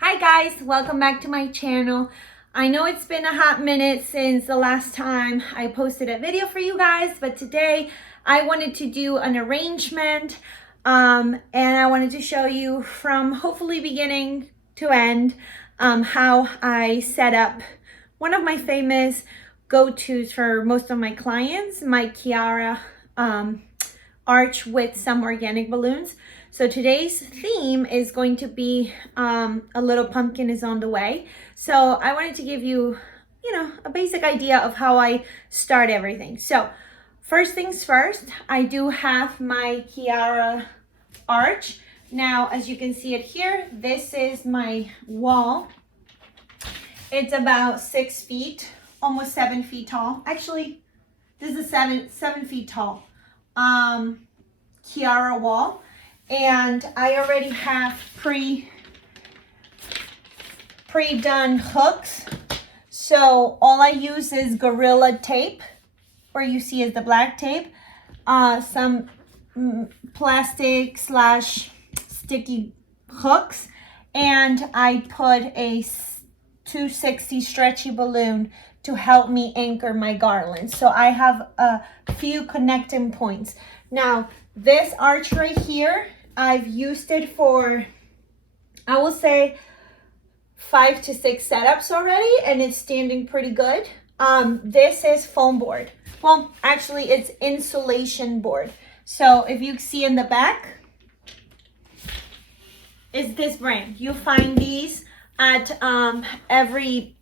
Hi guys, welcome back to my channel. I know it's been a hot minute since the last time I posted a video for you guys, but today I wanted to do an arrangement and I wanted to show you from hopefully beginning to end how I set up one of my famous go-tos for most of my clients, my Kiara arch with some organic balloons. So today's theme is going to be a little pumpkin is on the way. So I wanted to give you, a basic idea of how I start everything. So first things first, I do have my Kiara arch. Now, as you can see it here, this is my wall. It's about 6 feet, almost 7 feet tall. Actually, this is 7 feet tall. Kiara wall, and I already have pre-done hooks. So all I use is Gorilla tape, or you see is the black tape, some plastic / sticky hooks, and I put a 260 stretchy balloon to help me anchor my garland. So I have a few connecting points. Now, this arch right here, I've used it for, I will say, 5 to 6 setups already, and it's standing pretty good. This is foam board. Well, actually, it's insulation board. So if you see in the back, is this brand. You find these at every,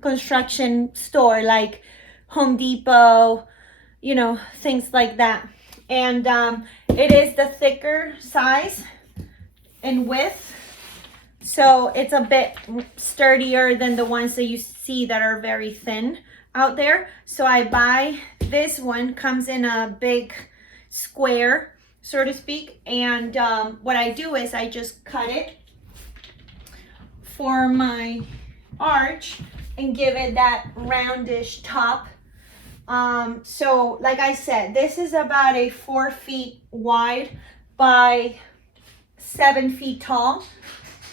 construction store like Home Depot, things like that. And it is the thicker size and width, so it's a bit sturdier than the ones that you see that are very thin out there. So I buy this one, comes in a big square, so to speak, and what I do is I just cut it for my arch and give it that roundish top. So like I said, this is about a 4 feet wide by 7 feet tall,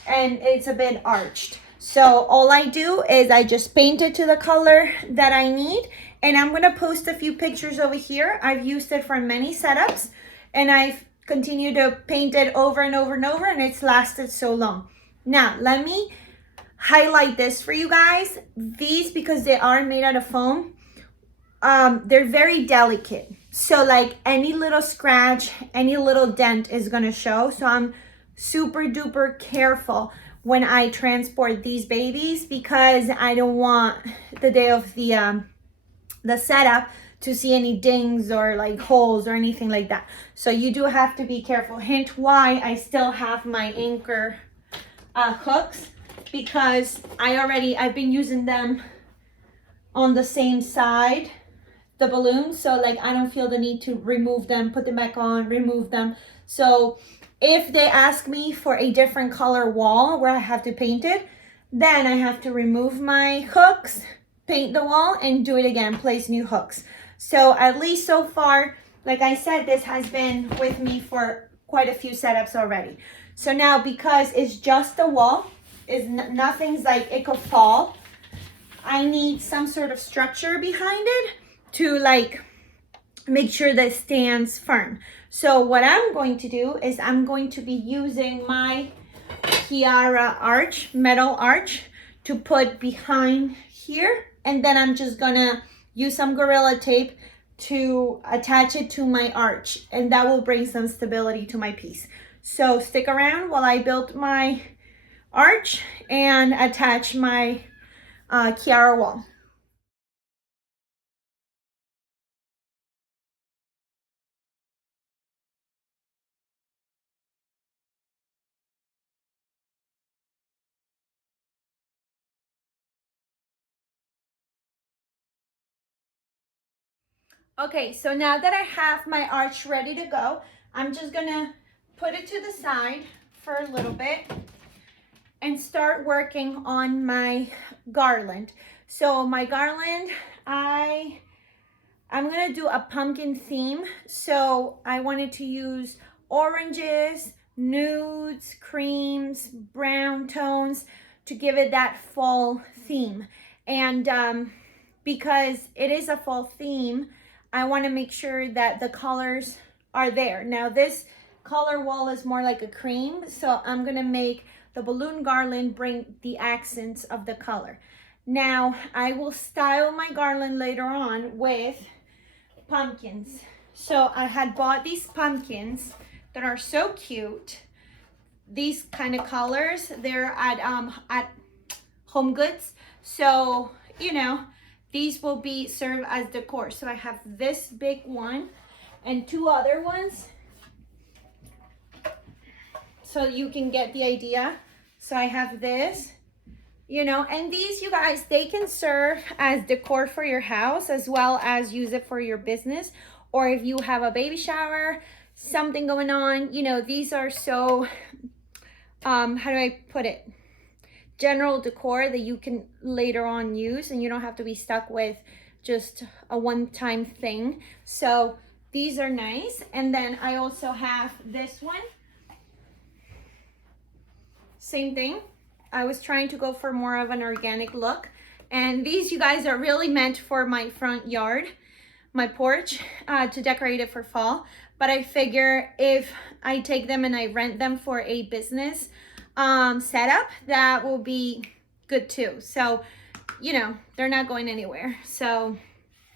and it's a bit arched. So all I do is I just paint it to the color that I need, and I'm gonna post a few pictures over here. I've used it for many setups, and I've continued to paint it over and over and over, and it's lasted so long. Now, let me highlight this for you guys. These, because they are made out of foam, they're very delicate. So like any little scratch, any little dent is gonna show. So I'm super duper careful when I transport these babies, because I don't want the day of the setup to see any dings or like holes or anything like that. So you do have to be careful. Hint why I still have my anchor hooks, because I've been using them on the same side, the balloon, so like I don't feel the need to remove them, put them back on, remove them. So if they ask me for a different color wall where I have to paint it, then I have to remove my hooks, paint the wall, and do it again, place new hooks. So at least so far, like I said, this has been with me for quite a few setups already. So now, because it's just a wall, nothing's like it could fall, I need some sort of structure behind it to like make sure that it stands firm. So what I'm going to do is I'm going to be using my Kiara arch, metal arch, to put behind here, and then I'm just gonna use some Gorilla tape to attach it to my arch, and that will bring some stability to my piece. So stick around while I build my arch and attach my Kiara wall. Okay, so now that I have my arch ready to go, I'm just gonna put it to the side for a little bit and start working on my garland. So my garland, I'm gonna do a pumpkin theme. So I wanted to use oranges, nudes, creams, brown tones to give it that fall theme. And because it is a fall theme, I want to make sure that the colors are there. Now this color wall is more like a cream, so I'm going to make the balloon garland bring the accents of the color. Now I will style my garland later on with pumpkins. So I had bought these pumpkins that are so cute. These kind of colors, they're at Home Goods. So, you know, these will be served as decor. So I have this big one and two other ones, so you can get the idea. So I have this, you know, and these, you guys, they can serve as decor for your house as well as use it for your business, or if you have a baby shower, something going on, you know, these are so how do I put it, general decor that you can later on use, and you don't have to be stuck with just a one-time thing. So these are nice. And then I also have this one, same thing. I was trying to go for more of an organic look, and these, you guys, are really meant for my front yard, my porch, to decorate it for fall. But I figure if I take them and I rent them for a business setup, that will be good too. So, you know, they're not going anywhere. So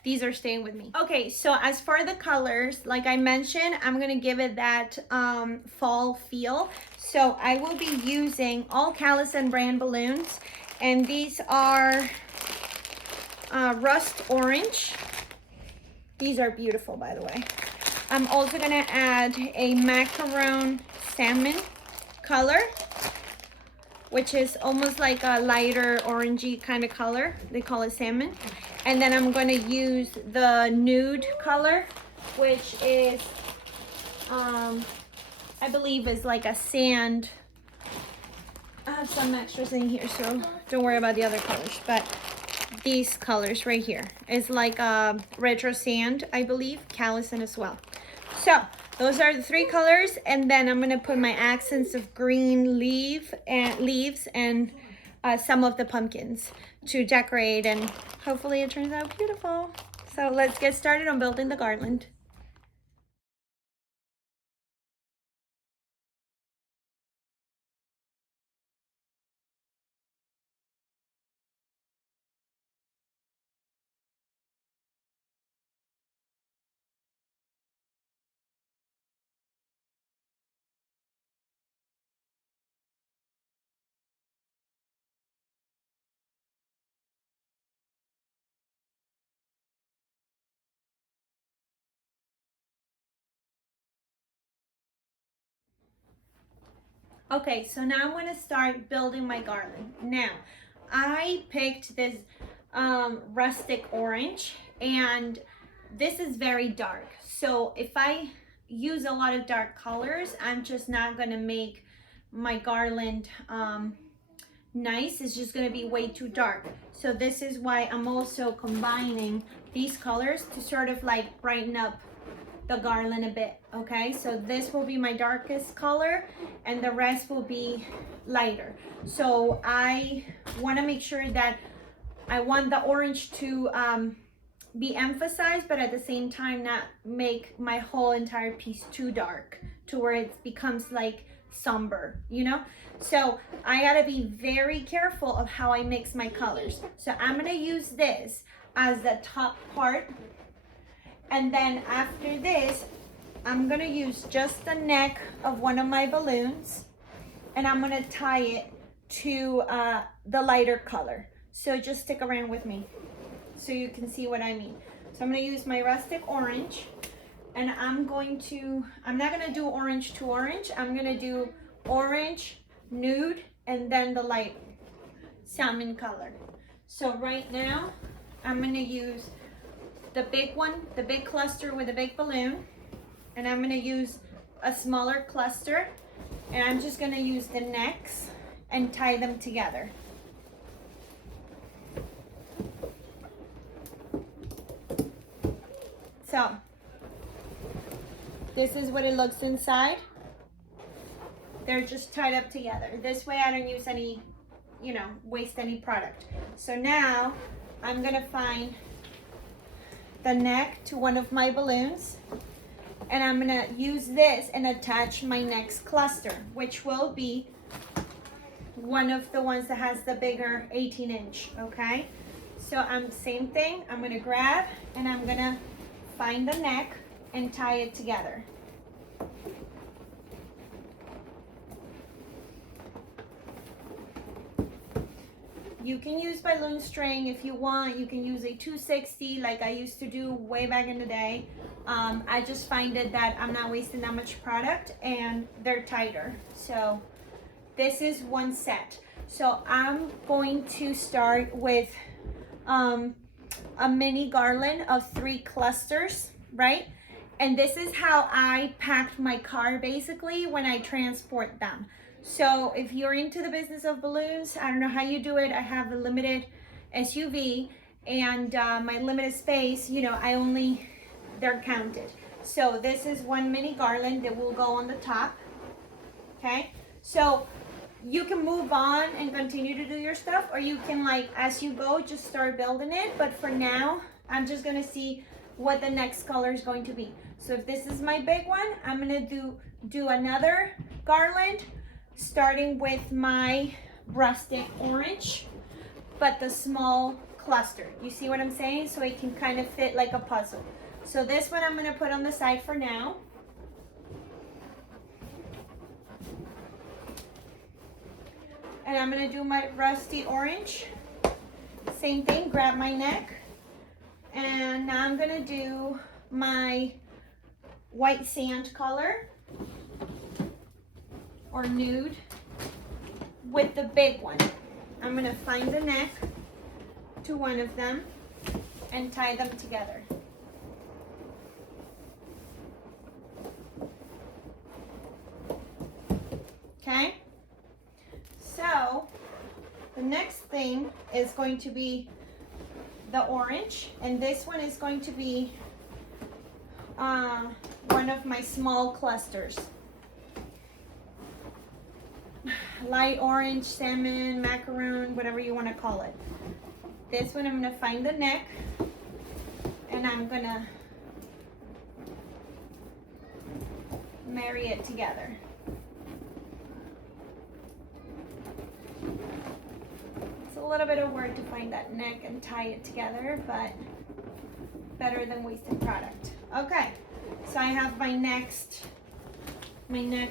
these are staying with me. Okay, so as for the colors, like I mentioned, I'm gonna give it that fall feel. So I will be using all Callison brand balloons, and these are rust orange. These are beautiful, by the way. I'm also gonna add a macaron salmon color, which is almost like a lighter orangey kind of color. They call it salmon. And then I'm gonna use the nude color, which is, I believe is like a sand. I have some extras in here, so don't worry about the other colors. But these colors right here is like a retro sand, I believe, Callison as well. So those are the three colors, and then I'm gonna put my accents of green leaves and some of the pumpkins to decorate, and hopefully it turns out beautiful. So let's get started on building the garland. Okay, so now I'm gonna start building my garland. Now, I picked this rustic orange, and this is very dark. So if I use a lot of dark colors, I'm just not gonna make my garland nice. It's just gonna be way too dark. So this is why I'm also combining these colors to sort of like brighten up the garland a bit. Okay, so this will be my darkest color and the rest will be lighter. So I want to make sure that I want the orange to be emphasized, but at the same time not make my whole entire piece too dark to where it becomes like somber, you know. So I gotta be very careful of how I mix my colors. So I'm gonna use this as the top part, and then after this, I'm gonna use just the neck of one of my balloons, and I'm gonna tie it to the lighter color. So just stick around with me so you can see what I mean. So I'm gonna use my rustic orange, and I'm not gonna do orange to orange. I'm gonna do orange, nude, and then the light salmon color. So right now, I'm gonna use the big one, the big cluster with a big balloon, and I'm gonna use a smaller cluster, and I'm just gonna use the necks and tie them together. So this is what it looks inside. they're just tied up together. This way I don't use any, you know, waste any product. So now I'm gonna find the neck to one of my balloons, and I'm gonna use this and attach my next cluster, which will be one of the ones that has the bigger 18-inch, okay? So same thing, I'm gonna grab and I'm gonna find the neck and tie it together. You can use balloon string if you want. You can use a 260 like I used to do way back in the day. I just find it that I'm not wasting that much product and they're tighter. So this is one set. So I'm going to start with a mini garland of 3 clusters, right? And this is how I packed my car basically when I transport them. So if you're into the business of balloons, I don't know how you do it. I have a limited SUV and my limited space, you know, they're counted. So this is one mini garland that will go on the top, okay? So you can move on and continue to do your stuff, or you can, like, as you go, just start building it. But for now, I'm just gonna see what the next color is going to be. So if this is my big one, I'm gonna do another garland, starting with my rustic orange, but the small cluster. You see what I'm saying? So it can kind of fit like a puzzle. So this one I'm gonna put on the side for now. And I'm gonna do my rusty orange. Same thing, grab my neck. And now I'm gonna do my white sand color or nude with the big one. I'm gonna find the neck to one of them and tie them together. Okay? So the next thing is going to be the orange, and this one is going to be one of my small clusters. Light orange, salmon, macaroon, whatever you want to call it. This one I'm going to find the neck and I'm going to marry it together. It's a little bit of work to find that neck and tie it together, but better than wasting product. Okay, so I have my next mini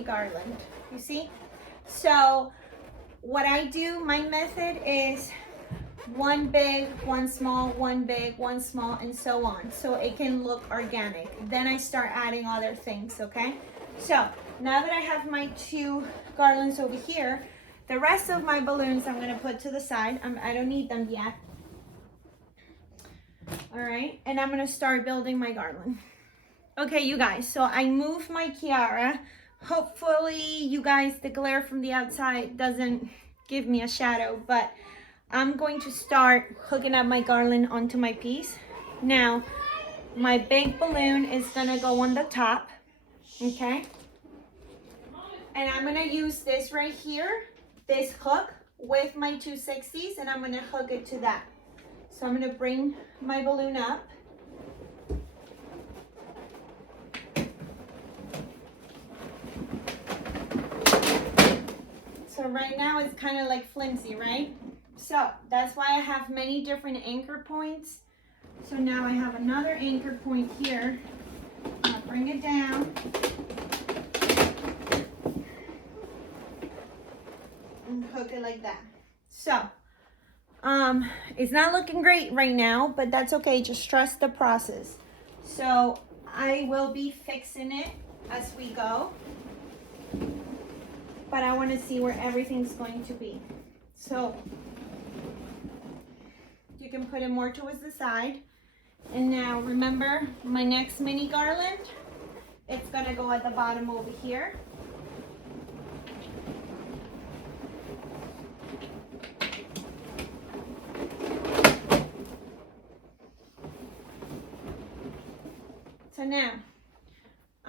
garland. You see? So what I do, my method is one big, one small, one big, one small, and so on, so it can look organic. Then I start adding other things, okay? So now that I have my 2 garlands over here, the rest of my balloons I'm gonna put to the side. I don't need them yet. All right, and I'm gonna start building my garland. Okay, you guys, so I moved my Kiara. Hopefully you guys, the glare from the outside doesn't give me a shadow, but I'm going to start hooking up my garland onto my piece. Now, my big balloon is gonna go on the top, okay? And I'm gonna use this right here, this hook with my 260s, and I'm gonna hook it to that. So I'm gonna bring my balloon up. So right now it's kind of like flimsy, right? So that's why I have many different anchor points. So now I have another anchor point here. I'll bring it down. And hook it like that. So, it's not looking great right now, but that's okay. Just trust the process. So I will be fixing it as we go. But I want to see where everything's going to be. So you can put it more towards the side. And now remember my next mini garland, it's gonna go at the bottom over here. So now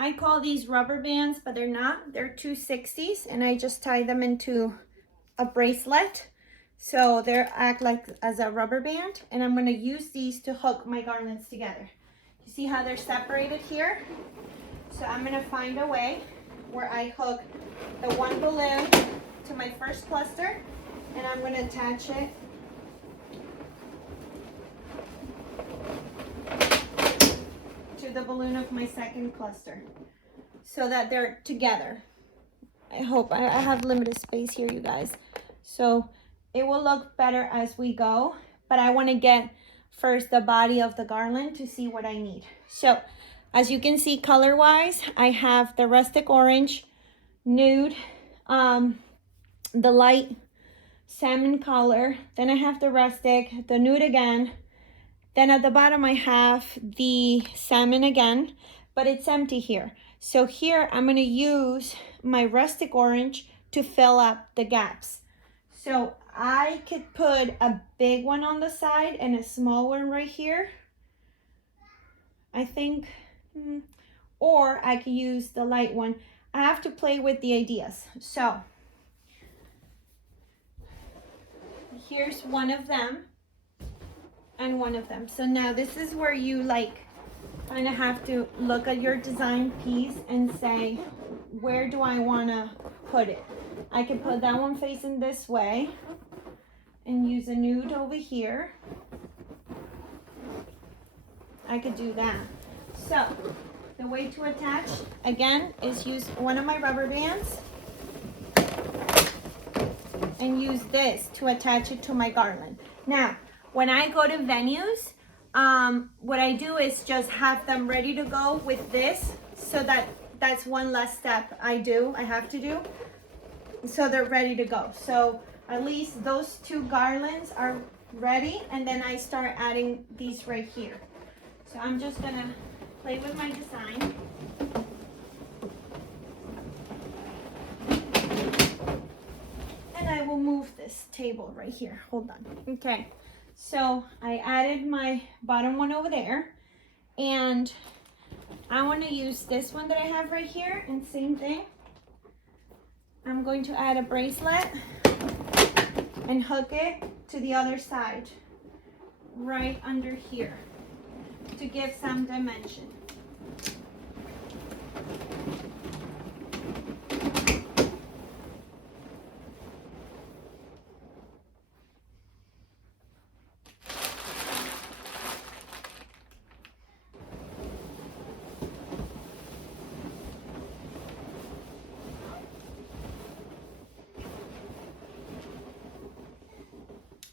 I call these rubber bands, but they're not. They're 260s, and I just tie them into a bracelet. So they act like as a rubber band, and I'm gonna use these to hook my garlands together. You see how they're separated here? So I'm gonna find a way where I hook the one balloon to my first cluster, and I'm gonna attach it to the balloon of my second cluster so that they're together. I hope I have limited space here, you guys. So it will look better as we go, but I want to get first the body of the garland to see what I need. So as you can see, color wise, I have the rustic orange, nude, the light salmon color, then I have the rustic, the nude again, then at the bottom I have the salmon again, but it's empty here. So here I'm going to use my rustic orange to fill up the gaps. So I could put a big one on the side and a small one right here, I think, or I could use the light one. I have to play with the ideas. So here's one of them and one of them. So now this is where you like kind of have to look at your design piece and say, where do I want to put it? I can put that one facing this way and use a nude over here. I could do that. So the way to attach again is use one of my rubber bands and use this to attach it to my garland. Now when I go to venues, what I do is just have them ready to go with this, so that's one less step I have to do, so they're ready to go. So at least those two garlands are ready, and then I start adding these right here. So I'm just gonna play with my design. And I will move this table right here. Hold on. Okay. So I added my bottom one over there, and I want to use this one that I have right here, and same thing. I'm going to add a bracelet and hook it to the other side, right under here, to give some dimension.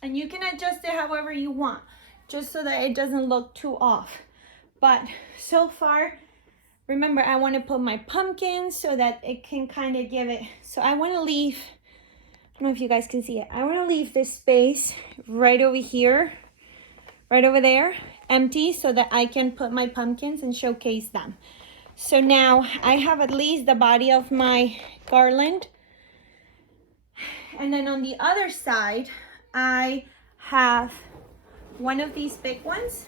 And you can adjust it however you want, just so that it doesn't look too off. But so far, remember, I want to put my pumpkins so that it can kind of give it. So I want to leave, I don't know if you guys can see it, I want to leave this space right over here, right over there, empty, so that I can put my pumpkins and showcase them. So now I have at least the body of my garland. And then on the other side, I have one of these big ones,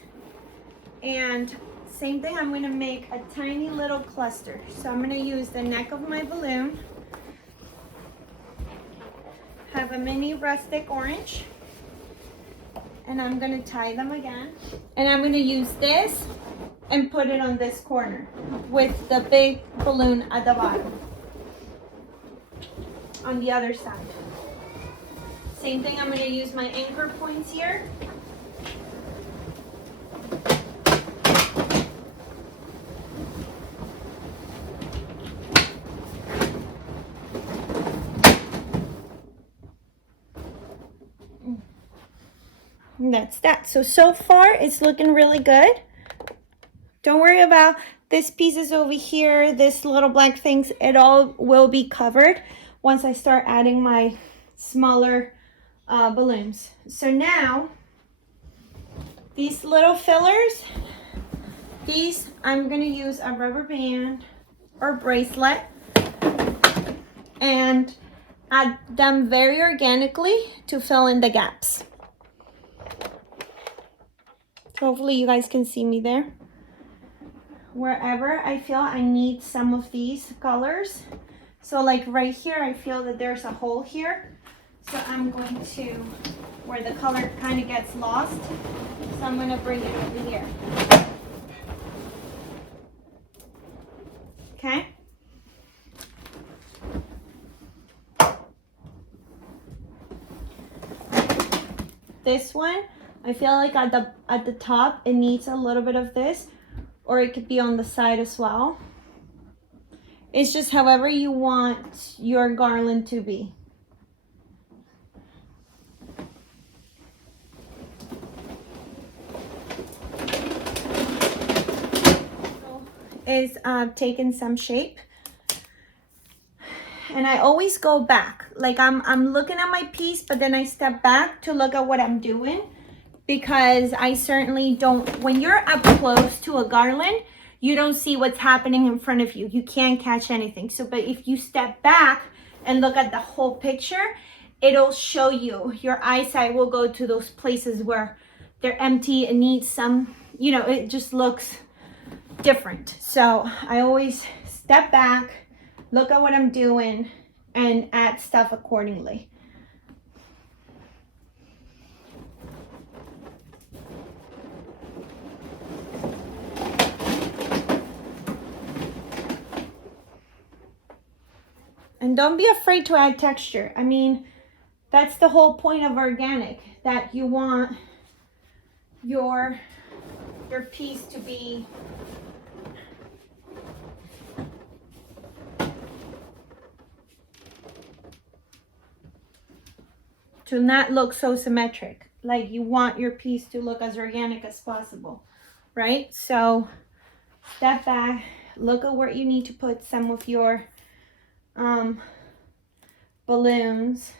and same thing, I'm going to make a tiny little cluster. So I'm going to use the neck of my balloon, have a mini rustic orange, and I'm going to tie them again, and I'm going to use this and put it on this corner with the big balloon at the bottom on the other side. Same thing, I'm going to use my anchor points here. And that's that. So far it's looking really good. Don't worry about this pieces over here, this little black things. It all will be covered once I start adding my smaller balloons. So now these little fillers, these I'm going to use a rubber band or bracelet and add them very organically to fill in the gaps. Hopefully you guys can see me there. wherever I feel I need some of these colors. So like right here, I feel that there's a hole here. So I'm going to, where the color kind of gets lost, so I'm going to bring it over here. Okay. This one, I feel like at the top, it needs a little bit of this, or it could be on the side as well. It's just however you want your garland to be. Is taking some shape, and I always go back, like I'm looking at my piece, but then I step back to look at what I'm doing, because I certainly don't, when you're up close to a garland, you don't see what's happening in front of you. You can't catch anything. So, but if you step back and look at the whole picture, it'll show you, your eyesight will go to those places where they're empty and need some, you know, it just looks different. So I always step back, look at what I'm doing, and add stuff accordingly. And don't be afraid to add texture. I mean, that's the whole point of organic, that you want your piece to be to not look so symmetric. Like, you want your piece to look as organic as possible, right? So step back, look at where you need to put some of your balloons.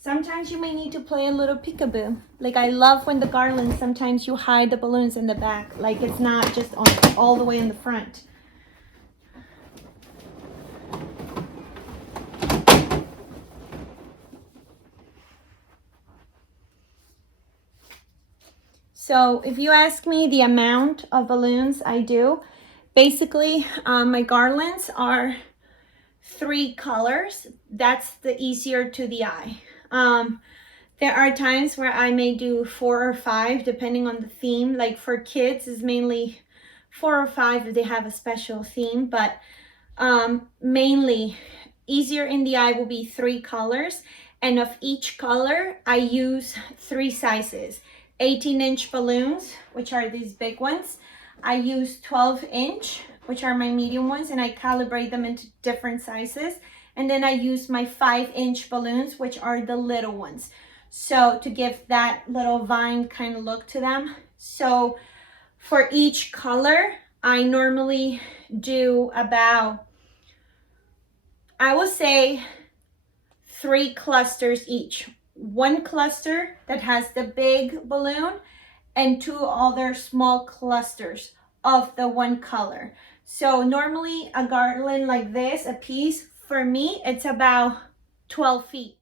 Sometimes you may need to play a little peekaboo. Like, I love when the garland, sometimes you hide the balloons in the back, like it's not just on all the way in the front. So if you ask me the amount of balloons I do, basically my garlands are 3 colors. That's the easier to the eye. There are times where I may do 4 or 5 depending on the theme. Like for kids is mainly 4 or 5 if they have a special theme, but mainly easier in the eye will be 3 colors, and of each color I use 3 sizes. 18-inch balloons, which are these big ones. I use 12-inch, which are my medium ones, and I calibrate them into different sizes. And then I use my 5-inch balloons, which are the little ones. So to give that little vine kind of look to them. So for each color, I normally do about, I will say 3 clusters each. 1 cluster that has the big balloon and 2 other small clusters of the 1 color. So normally a garland like this, a piece, for me, it's about 12 feet.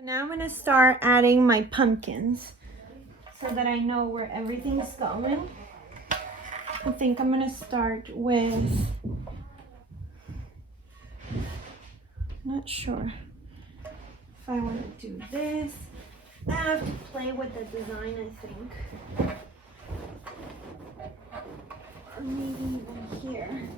Now I'm gonna start adding my pumpkins so that I know where everything's going. I think I'm gonna start with, not sure if I want to do this. I have to play with the design, I think. Or maybe even here.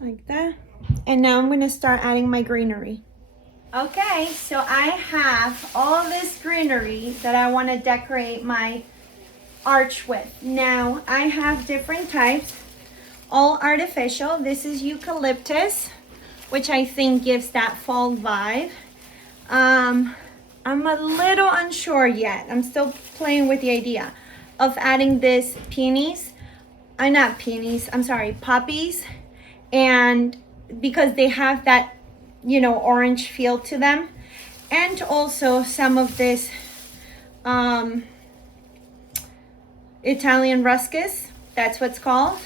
like that. And now I'm going to start adding my greenery. Okay, so I have all this greenery that I want to decorate my arch with. Now I have different types, all artificial. This is eucalyptus, which I think gives that fall vibe. I'm a little unsure yet. I'm still playing with the idea of adding this peonies. Not peonies, I'm sorry, poppies. And because they have that, you know, orange feel to them. And also some of this Italian ruscus, that's what's called,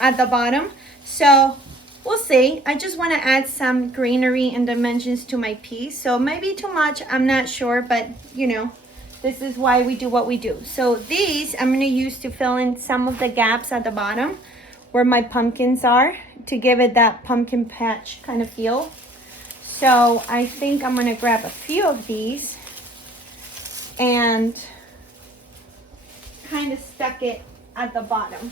at the bottom. So we'll see. I just want to add some greenery and dimensions to my piece. So maybe too much, I'm not sure, but you know, this is why we do what we do. So these I'm going to use to fill in some of the gaps at the bottom where my pumpkins are, to give it that pumpkin patch kind of feel. So I think I'm going to grab a few of these and kind of stuck it at the bottom.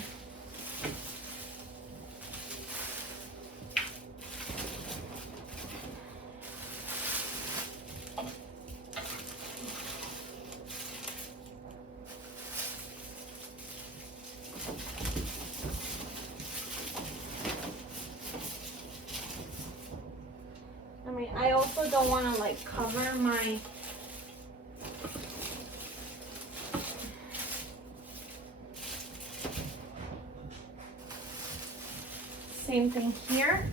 I mean, I also don't want to like cover my same thing here.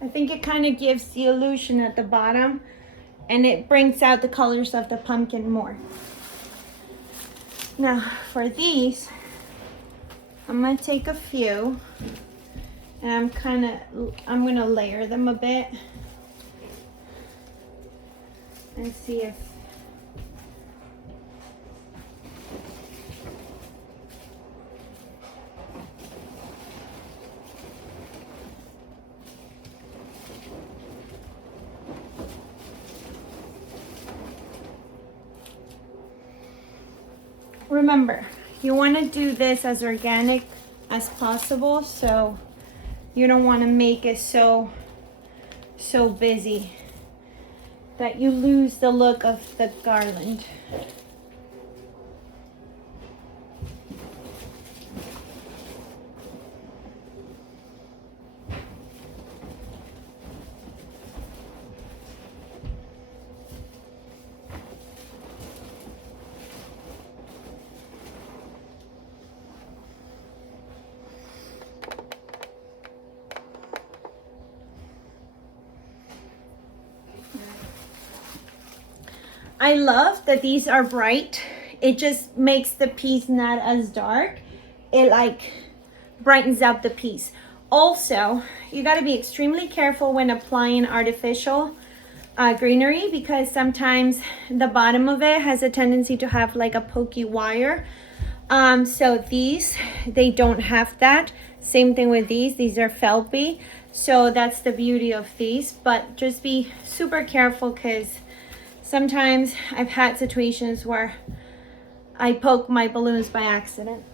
I think it kind of gives the illusion at the bottom and it brings out the colors of the pumpkin more. Now for these, I'm gonna take a few and I'm gonna layer them a bit and see if remember, you want to do this as organic as possible, so you don't want to make it so busy that you lose the look of the garland. I love that these are bright. It just makes the piece not as dark. It like brightens up the piece. Also, you got to be extremely careful when applying artificial greenery, because sometimes the bottom of it has a tendency to have like a pokey wire. So these, they don't have that. Same thing with these are felpy. So that's the beauty of these, but just be super careful, because sometimes I've had situations where I poke my balloons by accident.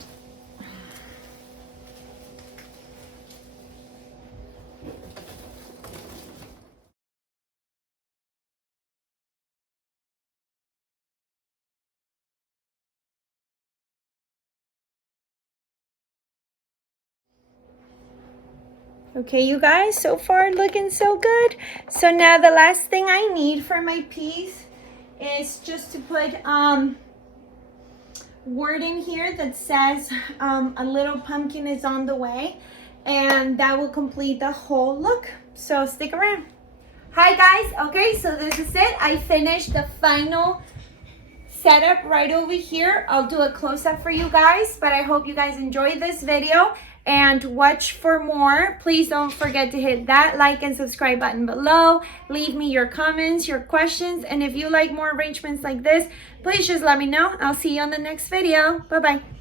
Okay, you guys, so far looking so good. So now the last thing I need for my piece is just to put word in here that says a little pumpkin is on the way, and that will complete the whole look. So stick around. Hi guys, okay, so this is it. I finished the final setup right over here. I'll do a close-up for you guys, but I hope you guys enjoyed this video and watch for more. Please don't forget to hit that like and subscribe button below. Leave me your comments, your questions, and if you like more arrangements like this, please just let me know. I'll see you on the next video. Bye-bye.